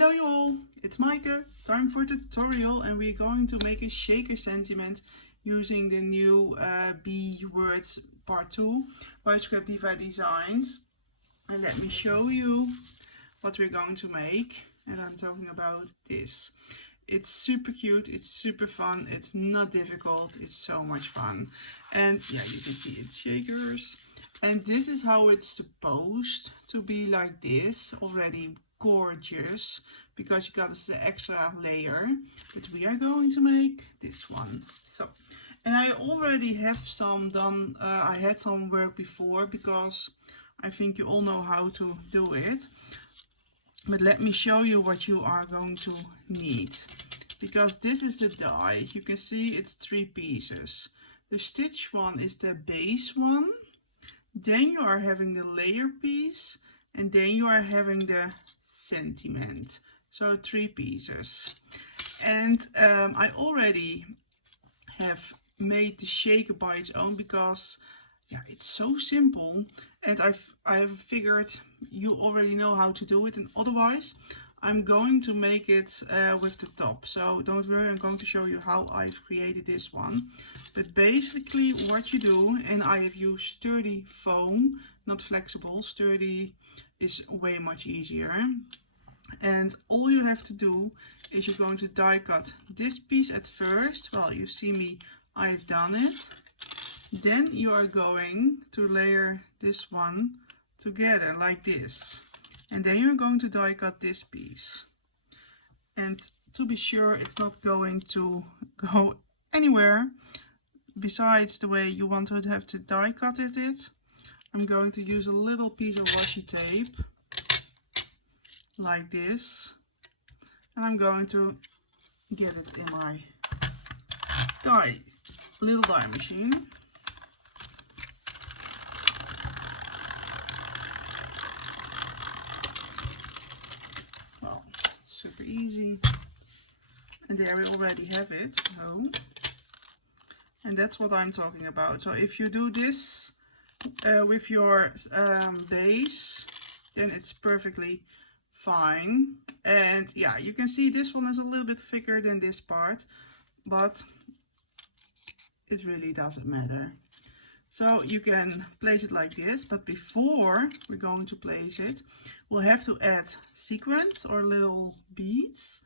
Hello you all, it's Maaike. Time for tutorial, and we're going to make a shaker sentiment using the new B words part 2 by Crafty Designs. And let me show you what we're going to make. And I'm talking about this. It's super cute, it's super fun, it's not difficult, it's so much fun. And yeah, you can see it's shakers. And this is how it's supposed to be, like this, already gorgeous, because you got the extra layer. But we are going to make this one. So, and I already have some done. I had some work before, because I think you all know how to do it. But let me show you what you are going to need, because this is the die. You can see it's 3 pieces. The stitch one is the base one. Then you are having the layer piece, and then you are having the sentiment. So 3 pieces. And I already have made the shaker by its own, because yeah, it's so simple, and I've figured you already know how to do it. And otherwise I'm going to make it with the top, so don't worry, I'm going to show you how I've created this one. But basically what you do, and I have used sturdy foam, not flexible. Sturdy is way much easier. And all you have to do is you're going to die cut this piece at first. Well, you see me, I've done it. Then you are going to layer this one together like this. And then you're going to die cut this piece. And to be sure it's not going to go anywhere besides the way you want to have to die cut it, I'm going to use a little piece of washi tape like this. And I'm going to get it in my little die machine. Super easy, and there we already have it. And that's what I'm talking about. So if you do this with your base, then it's perfectly fine. And yeah, you can see this one is a little bit thicker than this part, but it really doesn't matter. So you can place it like this, but before we're going to place it, we'll have to add sequins or little beads,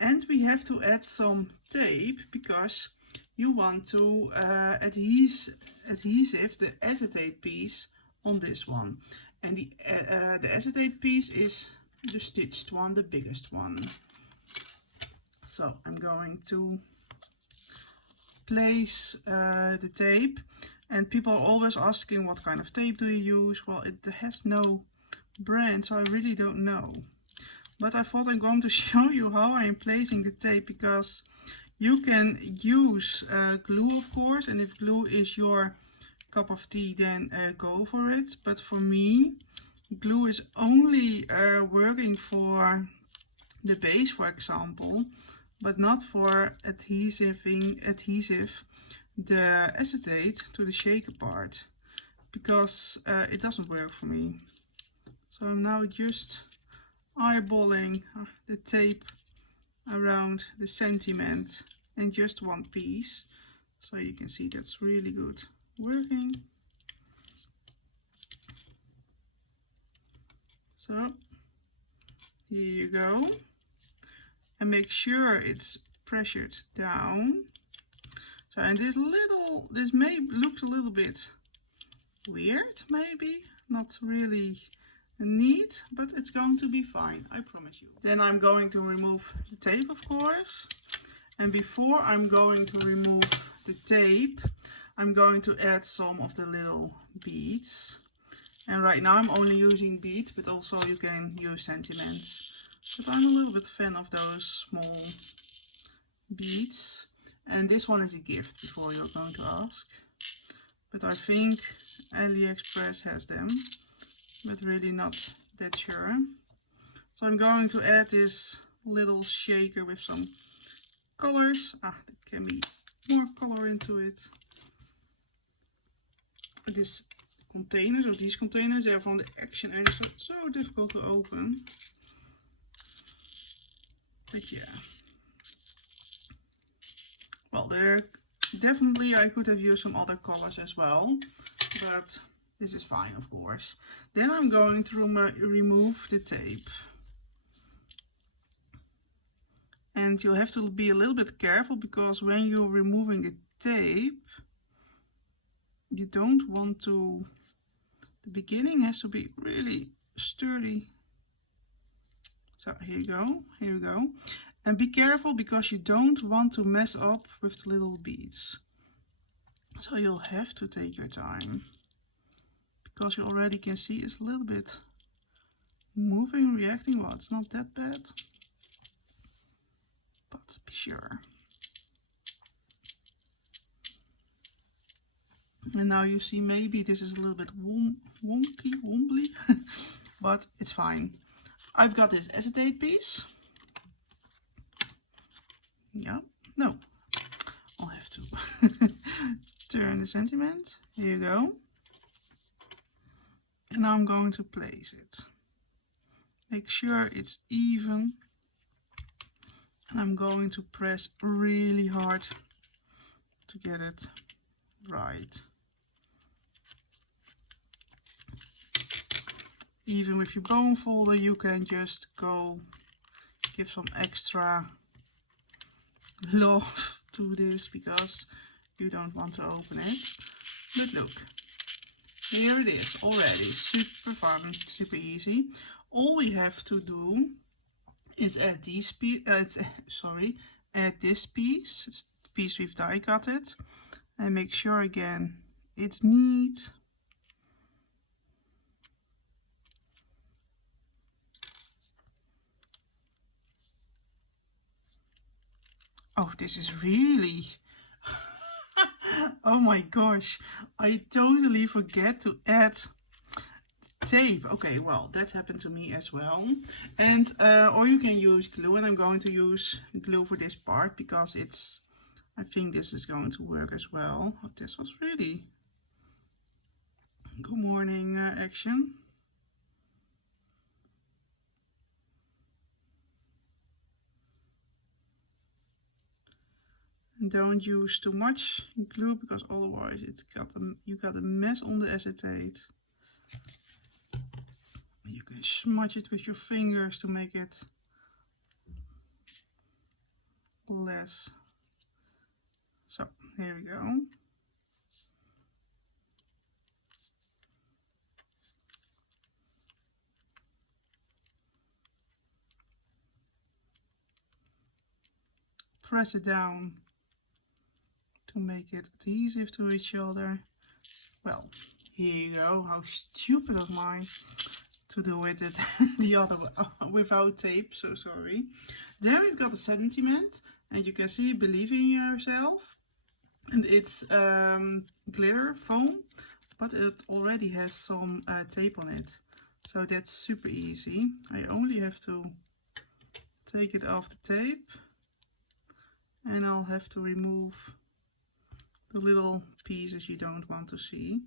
and we have to add some tape, because you want to adhesive the acetate piece on this one. And the acetate piece is the stitched one, the biggest one. So I'm going to place the tape. And people are always asking, what kind of tape do you use? Well, it has no brand, so I really don't know. But I thought I'm going to show you how I am placing the tape, because you can use glue, of course. And if glue is your cup of tea, then go for it. But for me, glue is only working for the base, for example, but not for adhesive the acetate to the shaker part, because it doesn't work for me. So I'm now just eyeballing the tape around the sentiment and just one piece, so you can see that's really good working. So here you go, and make sure it's pressured down. So, and this may look a little bit weird, maybe not really neat, but it's going to be fine, I promise you. Then I'm going to remove the tape, of course. And before I'm going to remove the tape, I'm going to add some of the little beads. And right now I'm only using beads, but also you can use sentiments. But I'm a little bit fan of those small beads. And this one is a gift, before you're going to ask. But I think AliExpress has them, but really not that sure. So I'm going to add this little shaker with some colors. There can be more color into it. This containers, or these containers, they're from the Action, and it's so difficult to open. But yeah. Well, there definitely I could have used some other colors as well, but this is fine, of course. Then I'm going to remove the tape. And you'll have to be a little bit careful, because when you're removing the tape, you don't want to, the beginning has to be really sturdy. So here you go, here we go. And be careful, because you don't want to mess up with the little beads. So you'll have to take your time, because you already can see it's a little bit moving, reacting. Well, it's not that bad, but be sure. And now you see maybe this is a little bit wobbly, but it's fine. I've got this acetate piece. Yeah, no, I'll have to turn the sentiment. Here you go. And now I'm going to place it. Make sure it's even. And I'm going to press really hard to get it right. Even with your bone folder, you can just go give some extra love to this, because you don't want to open it. But look, here it is already. Super fun, super easy. All we have to do is add these add this piece. It's the piece we've die cut it, and make sure again it's neat. Oh, this is really oh my gosh, I totally forget to add tape. Okay, well, that happened to me as well. And or you can use glue, and I'm going to use glue for this part, because it's, I think this is going to work as well. Oh, this was really good morning action. And don't use too much glue, because otherwise you got a mess on the acetate. You can smudge it with your fingers to make it less. So here we go. Press it down to make it adhesive to each other. Well, here you go. How stupid of mine to do it the other way, without tape, so sorry. Then we've got the sentiment, and you can see Believe in Yourself, and it's glitter foam, but it already has some tape on it, so that's super easy. I only have to take it off the tape, and I'll have to remove the little pieces you don't want to see.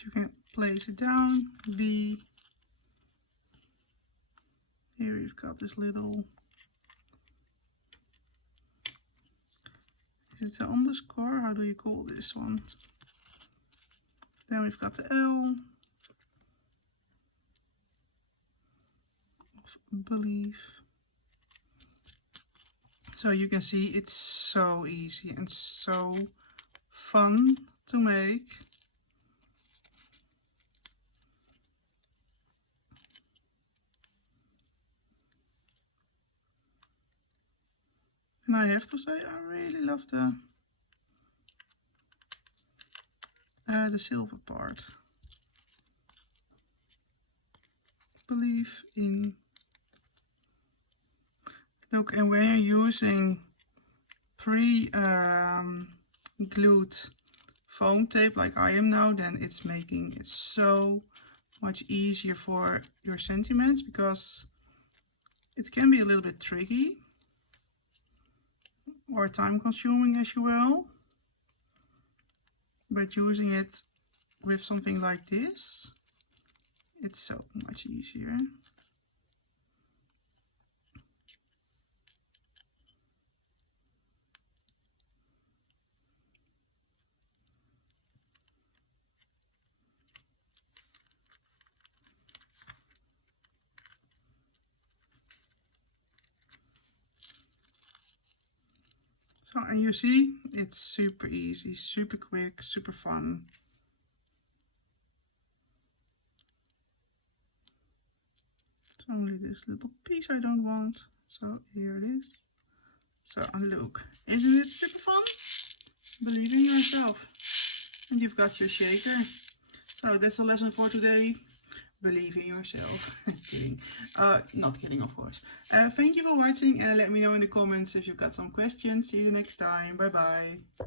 You can place it down. Here we've got this little, is it the underscore? How do you call this one? Then we've got the L of Believe. So you can see it's so easy and so fun to make. And I have to say, I really love the silver part. Believe in. Look, and when you're using pre-glued foam tape like I am now, then it's making it so much easier for your sentiments, because it can be a little bit tricky. or time consuming as you will. But using it with something like this, it's so much easier. So, and you see, it's super easy, super quick, super fun. It's only this little piece I don't want. So here it is. So, and look, isn't it super fun? Believe in yourself. And you've got your shaker. So that's the lesson for today. Believe in yourself. Kidding. Not kidding, of course. Thank you for watching and let me know in the comments if you've got some questions. See you next time. Bye bye.